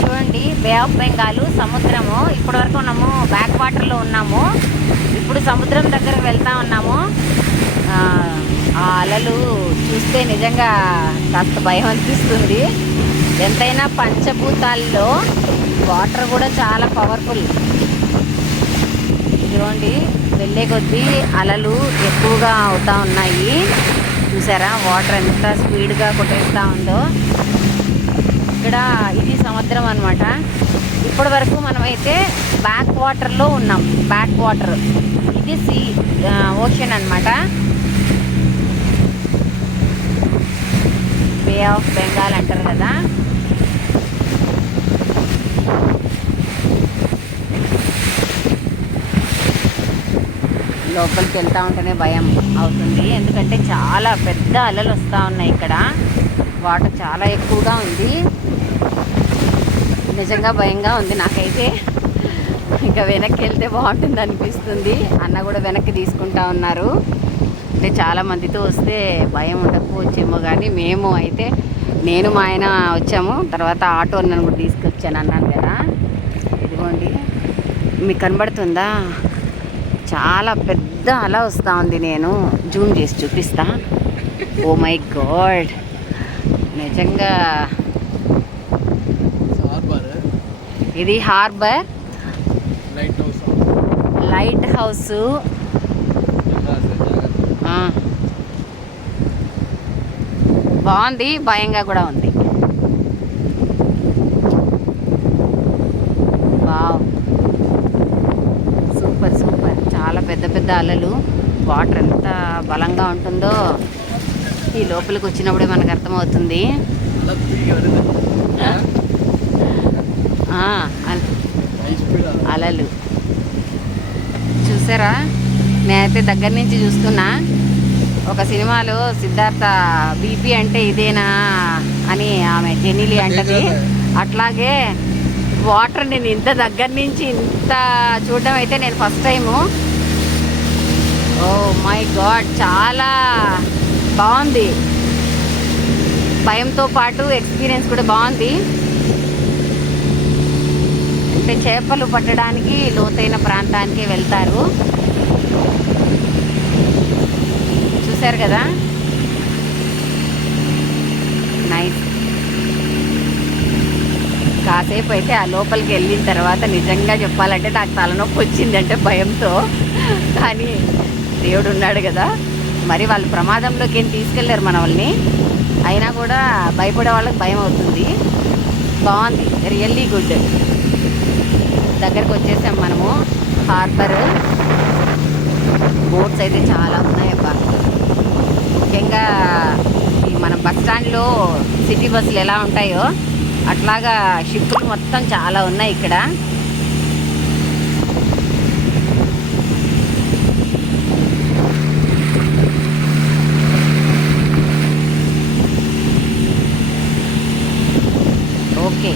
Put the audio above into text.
చూడండి, బే ఆఫ్ బెంగాల్ సముద్రము. ఇప్పటి వరకు మనము బ్యాక్ వాటర్లో ఉన్నాము, ఇప్పుడు సముద్రం దగ్గరకు వెళ్తా ఉన్నాము. ఆ అలలు చూస్తే నిజంగా కాస్త భయం అనిపిస్తుంది. ఎంతైనా పంచభూతాల్లో వాటర్ కూడా చాలా పవర్ఫుల్. చూడండి, వెళ్ళే కొద్దీ అలలు ఎక్కువగా అవుతూ ఉన్నాయి. చూసారా వాటర్ ఎంత స్పీడ్గా కొట్టేస్తూ ఉందో. ఇక్కడ ఇది సముద్రం అనమాట. ఇప్పటి వరకు మనమైతే బ్యాక్ వాటర్లో ఉన్నాం. బ్యాక్ వాటర్, ఇది ఓషన్ అనమాట. బే ఆఫ్ బెంగాల్ అంటారు కదా. లోపలికి వెళ్తూ ఉంటేనే భయం అవుతుంది, ఎందుకంటే చాలా పెద్ద అలలు వస్తూ ఉన్నాయి. ఇక్కడ వాటర్ చాలా ఎక్కువగా ఉంది. నిజంగా భయంగా ఉంది నాకైతే. ఇంకా వెనక్కి వెళ్తే బాగుంటుంది అనిపిస్తుంది. అన్న కూడా వెనక్కి తీసుకుంటా ఉన్నారు. అంటే చాలా మందితో వస్తే భయం ఉండకపోవచ్చేమో, కానీ మేము అయితే నేను మా ఆయన వచ్చాము. తర్వాత ఆటో నన్ను కూడా తీసుకొచ్చాను అన్నాను కదా. ఇదిగోండి, మీకు కనబడుతుందా? చాలా పెద్ద అలా వస్తూ ఉంది. నేను జూమ్ చేసి చూపిస్తా. ఓ మై గాడ్, నిజంగా ఇది హార్బర్, లైట్ హౌస్. బాగుంది, భయంగా కూడా ఉంది. Wow, super super. చాలా పెద్ద పెద్ద అలలు. వాటర్ ఎంత బలంగా ఉంటుందో ఈ లోపలికి వచ్చినప్పుడే మనకు అర్థమవుతుంది. అలలు చూసారా? నేనైతే దగ్గర నుంచి చూస్తున్నా. ఒక సినిమాలో సిద్ధార్థ బీపీ అంటే ఇదేనా అని ఆమె జెనిలీ అంటది. అట్లాగే వాటర్ నేను ఇంత దగ్గర నుంచి ఇంత చూడడం అయితే నేను first time. Oh my god, చాలా బాగుంది. భయంతో పాటు ఎక్స్పీరియన్స్ కూడా బాగుంది. అంటే చేపలు పట్టడానికి లోతైన ప్రాంతానికి వెళ్తారు. చూశారు కదా, నైస్. కాసేపు అయితే ఆ లోపలికి వెళ్ళిన తర్వాత నిజంగా చెప్పాలంటే నాకు తలనొప్పి వచ్చిందంటే భయంతో. కానీ దేవుడు ఉన్నాడు కదా, మరి వాళ్ళు ప్రమాదంలోకి ఏం తీసుకెళ్ళారు మన వాళ్ళని. అయినా కూడా భయపడే వాళ్ళకి భయం అవుతుంది. బాగుంది, రియల్లీ గుడ్. దగ్గరకు వచ్చేసాం మనము. హార్బర్ బోట్స్ అయితే చాలా ఉన్నాయి అబ్బా. ముఖ్యంగా ఈ మన బస్ స్టాండ్లో సిటీ బస్సులు ఎలా ఉంటాయో అట్లాగా షిప్పులు మొత్తం చాలా ఉన్నాయి ఇక్కడ. ఓకే.